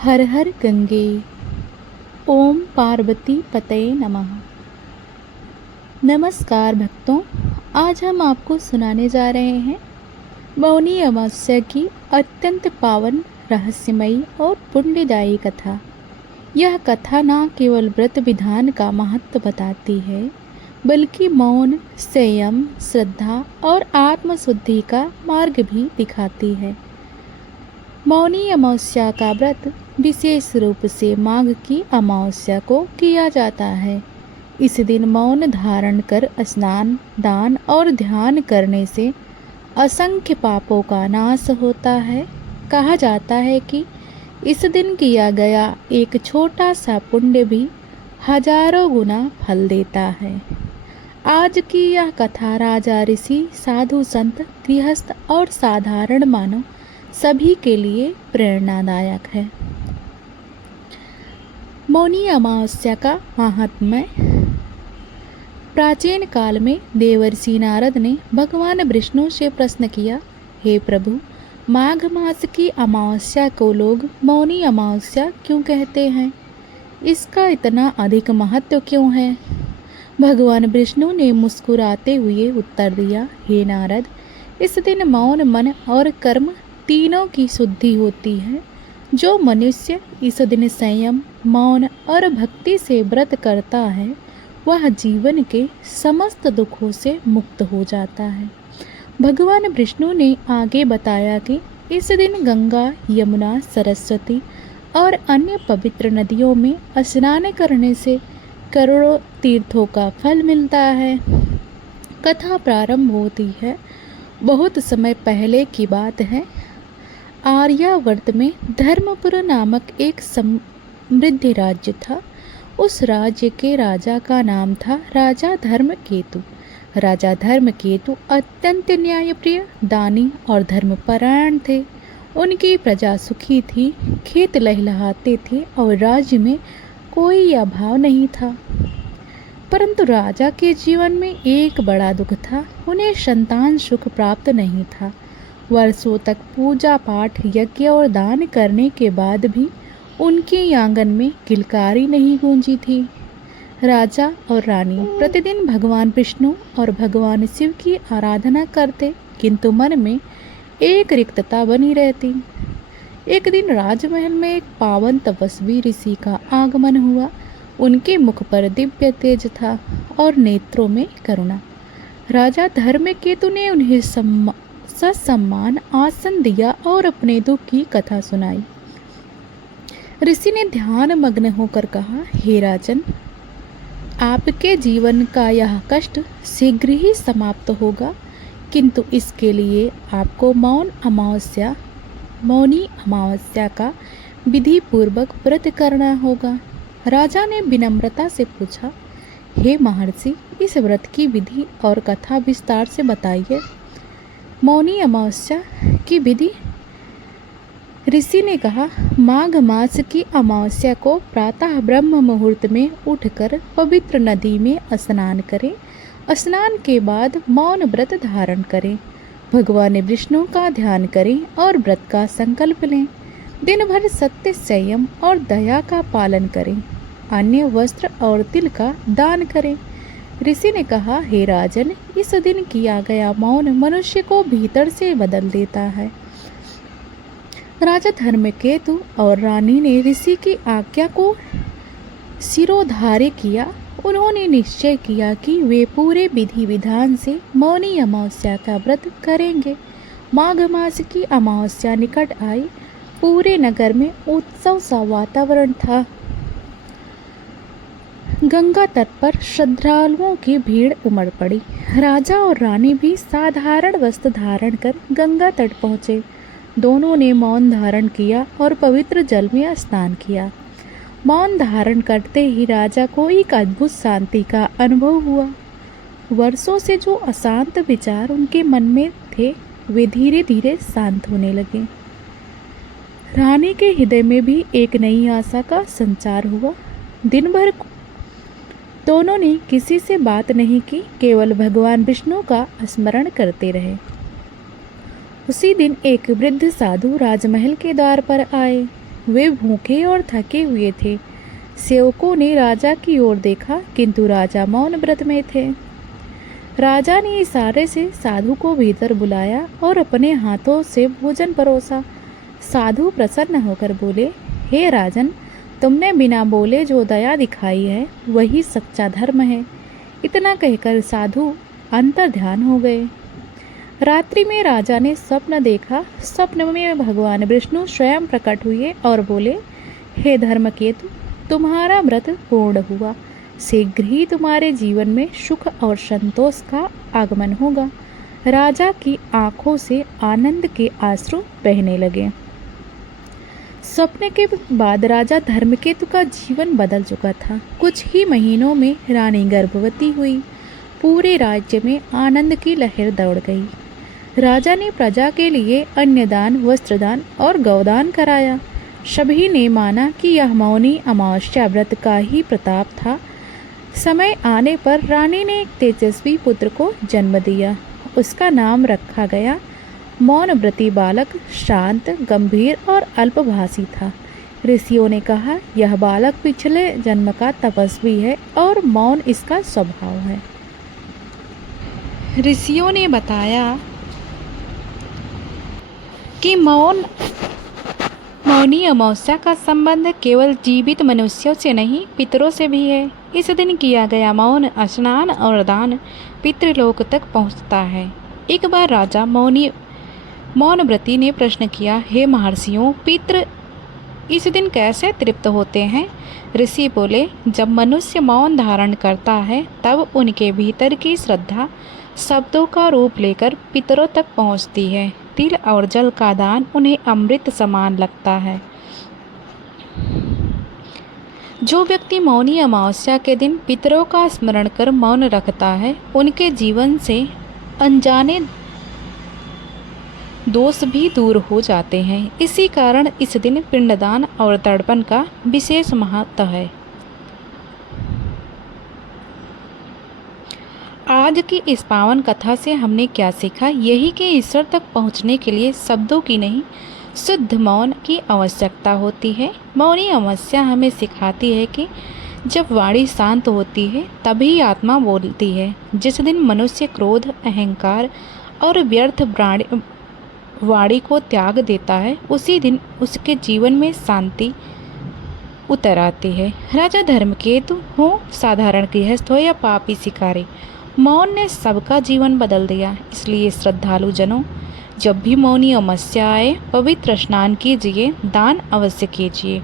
हर हर गंगे। ओम पार्वती पतये नमः। नमस्कार भक्तों, आज हम आपको सुनाने जा रहे हैं मौनी अमावस्या की अत्यंत पावन, रहस्यमयी और पुण्यदायी कथा। यह कथा न केवल व्रत विधान का महत्व बताती है, बल्कि मौन, संयम, श्रद्धा और आत्मशुद्धि का मार्ग भी दिखाती है। मौनी अमावस्या का व्रत विशेष रूप से माघ की अमावस्या को किया जाता है। इस दिन मौन धारण कर स्नान, दान और ध्यान करने से असंख्य पापों का नाश होता है। कहा जाता है कि इस दिन किया गया एक छोटा सा पुण्य भी हजारों गुना फल देता है। आज की यह कथा राजा, ऋषि, साधु, संत, गृहस्थ और साधारण मानव सभी के लिए प्रेरणादायक है। मौनी अमावस्या का महात्म्य। प्राचीन काल में देवर्षि नारद ने भगवान विष्णु से प्रश्न किया, हे प्रभु, माघ मास की अमावस्या को लोग मौनी अमावस्या क्यों कहते हैं? इसका इतना अधिक महत्व क्यों है? भगवान विष्णु ने मुस्कुराते हुए उत्तर दिया, हे नारद, इस दिन मौन मन और कर्म तीनों की शुद्धि होती है। जो मनुष्य इस दिन संयम, मौन और भक्ति से व्रत करता है, वह जीवन के समस्त दुखों से मुक्त हो जाता है। भगवान विष्णु ने आगे बताया कि इस दिन गंगा, यमुना, सरस्वती और अन्य पवित्र नदियों में स्नान करने से करोड़ों तीर्थों का फल मिलता है। कथा प्रारंभ होती है। बहुत समय पहले की बात है। आर्यावर्त में धर्मपुर नामक एक समृद्ध राज्य था। उस राज्य के राजा का नाम था राजा धर्मकेतु। राजा धर्मकेतु अत्यंत न्यायप्रिय, दानी और धर्मपरायण थे। उनकी प्रजा सुखी थी, खेत लहलहाते थे और राज्य में कोई अभाव नहीं था। परंतु राजा के जीवन में एक बड़ा दुख था। उन्हें संतान सुख प्राप्त नहीं था। वर्षों तक पूजा पाठ, यज्ञ और दान करने के बाद भी उनके आंगन में किलकारी नहीं गूंजी थी। राजा और रानी प्रतिदिन भगवान विष्णु और भगवान शिव की आराधना करते, किंतु मन में एक रिक्तता बनी रहती। एक दिन राजमहल में एक पावन तपस्वी ऋषि का आगमन हुआ। उनके मुख पर दिव्य तेज था और नेत्रों में करुणा। राजा धर्मकेतु ने उन्हें ससम्मान आसन दिया और अपने दुख की कथा सुनाई। ऋषि ने ध्यान मग्न होकर कहा, हे राजन, आपके जीवन का यह कष्ट शीघ्र ही समाप्त होगा, किंतु इसके लिए आपको मौनी अमावस्या का विधि पूर्वक व्रत करना होगा। राजा ने विनम्रता से पूछा, हे महर्षि, इस व्रत की विधि और कथा विस्तार से बताइए। मौनी अमावस्या की विधि। ऋषि ने कहा, माघ मास की अमावस्या को प्रातः ब्रह्म मुहूर्त में उठकर पवित्र नदी में स्नान करें। स्नान के बाद मौन व्रत धारण करें, भगवान विष्णु का ध्यान करें और व्रत का संकल्प लें। दिन भर सत्य, संयम और दया का पालन करें। अन्य वस्त्र और तिल का दान करें। ऋषि ने कहा, हे राजन, इस दिन किया गया मौन मनुष्य को भीतर से बदल देता है। राजा धर्मकेतु और रानी ने ऋषि की आज्ञा को शिरोधार्य किया। उन्होंने निश्चय किया कि वे पूरे विधि विधान से मौनी अमावस्या का व्रत करेंगे। माघ मास की अमावस्या निकट आई। पूरे नगर में उत्सव सा वातावरण था। गंगा तट पर श्रद्धालुओं की भीड़ उमड़ पड़ी। राजा और रानी भी साधारण वस्त्र धारण कर गंगा तट पहुँचे। दोनों ने मौन धारण किया और पवित्र जल में स्नान किया। मौन धारण करते ही राजा को एक अद्भुत शांति का अनुभव हुआ। वर्षों से जो अशांत विचार उनके मन में थे, वे धीरे धीरे शांत होने लगे। रानी के हृदय में भी एक नई आशा का संचार हुआ। दिन भर दोनों ने किसी से बात नहीं की, केवल भगवान विष्णु का स्मरण करते रहे। उसी दिन एक वृद्ध साधु राजमहल के द्वार पर आए। वे भूखे और थके हुए थे। सेवकों ने राजा की ओर देखा, किंतु राजा मौन व्रत में थे। राजा ने इशारे से साधु को भीतर बुलाया और अपने हाथों से भोजन परोसा। साधु प्रसन्न होकर बोले, हे राजन, तुमने बिना बोले जो दया दिखाई है वही सच्चा धर्म है। इतना कहकर साधु अंतर्ध्यान हो गए। रात्रि में राजा ने स्वप्न देखा। स्वप्न में भगवान विष्णु स्वयं प्रकट हुए और बोले, हे धर्मकेतु, तुम्हारा व्रत पूर्ण हुआ। शीघ्र ही तुम्हारे जीवन में सुख और संतोष का आगमन होगा। राजा की आंखों से आनंद के आंसू बहने लगे। स्वप्न के बाद राजा धर्मकेतु का जीवन बदल चुका था। कुछ ही महीनों में रानी गर्भवती हुई। पूरे राज्य में आनंद की लहर दौड़ गई। राजा ने प्रजा के लिए अन्नदान, वस्त्रदान और गौदान कराया। सभी ने माना कि यह मौनी अमावस्या व्रत का ही प्रताप था। समय आने पर रानी ने एक तेजस्वी पुत्र को जन्म दिया। उसका नाम रखा गया। मौन व्रती बालक शांत, गंभीर और अल्पभाषी था। ऋषियों ने कहा, यह बालक पिछले जन्म का तपस्वी है और मौन इसका स्वभाव है। ऋषियों ने बताया कि मौनी अमावस्या का संबंध केवल जीवित मनुष्यों से नहीं, पितरों से भी है। इस दिन किया गया मौन स्नान और दान पितृलोक तक पहुंचता है। एक बार राजा मौन व्रती ने प्रश्न किया, हे महर्षियों, पितृ इस दिन कैसे तृप्त होते हैं? ऋषि बोले, जब मनुष्य मौन धारण करता है तब उनके भीतर की श्रद्धा शब्दों का रूप लेकर पितरों तक पहुंचती है। तिल और जल का दान उन्हें अमृत समान लगता है। जो व्यक्ति मौनी अमावस्या के दिन पितरों का स्मरण कर मौन रखता है, उनके जीवन से अनजाने दोष भी दूर हो जाते हैं। इसी कारण इस दिन पिंडदान और तर्पण का विशेष महत्व है। आज की इस पावन कथा से हमने क्या सीखा? यही कि ईश्वर तक पहुंचने के लिए शब्दों की नहीं, शुद्ध मौन की आवश्यकता होती है। मौनी अमावस्या हमें सिखाती है कि जब वाणी शांत होती है तभी आत्मा बोलती है। जिस दिन मनुष्य क्रोध, अहंकार और व्यर्थ वाणी को त्याग देता है, उसी दिन उसके जीवन में शांति उतर आती है। राजा धर्मकेतु हो, साधारण गृहस्थ हो या पापी शिकारी, मौन ने सबका जीवन बदल दिया। इसलिए श्रद्धालु जनों, जब भी मौनी अमावस्या आए, पवित्र स्नान कीजिए, दान अवश्य कीजिए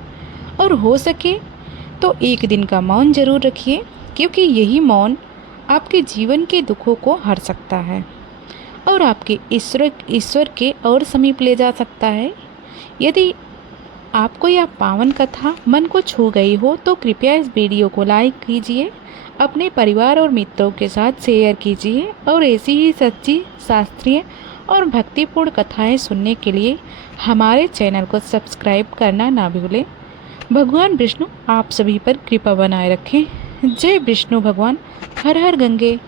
और हो सके तो एक दिन का मौन जरूर रखिए, क्योंकि यही मौन आपके जीवन के दुखों को हर सकता है और आपके ईश्वर के और समीप ले जा सकता है। यदि आपको यह पावन कथा मन को छू गई हो तो कृपया इस वीडियो को लाइक कीजिए, अपने परिवार और मित्रों के साथ शेयर कीजिए और ऐसी ही सच्ची, शास्त्रीय और भक्तिपूर्ण कथाएं सुनने के लिए हमारे चैनल को सब्सक्राइब करना ना भूलें। भगवान विष्णु आप सभी पर कृपा बनाए रखें। जय विष्णु भगवान। हर हर गंगे।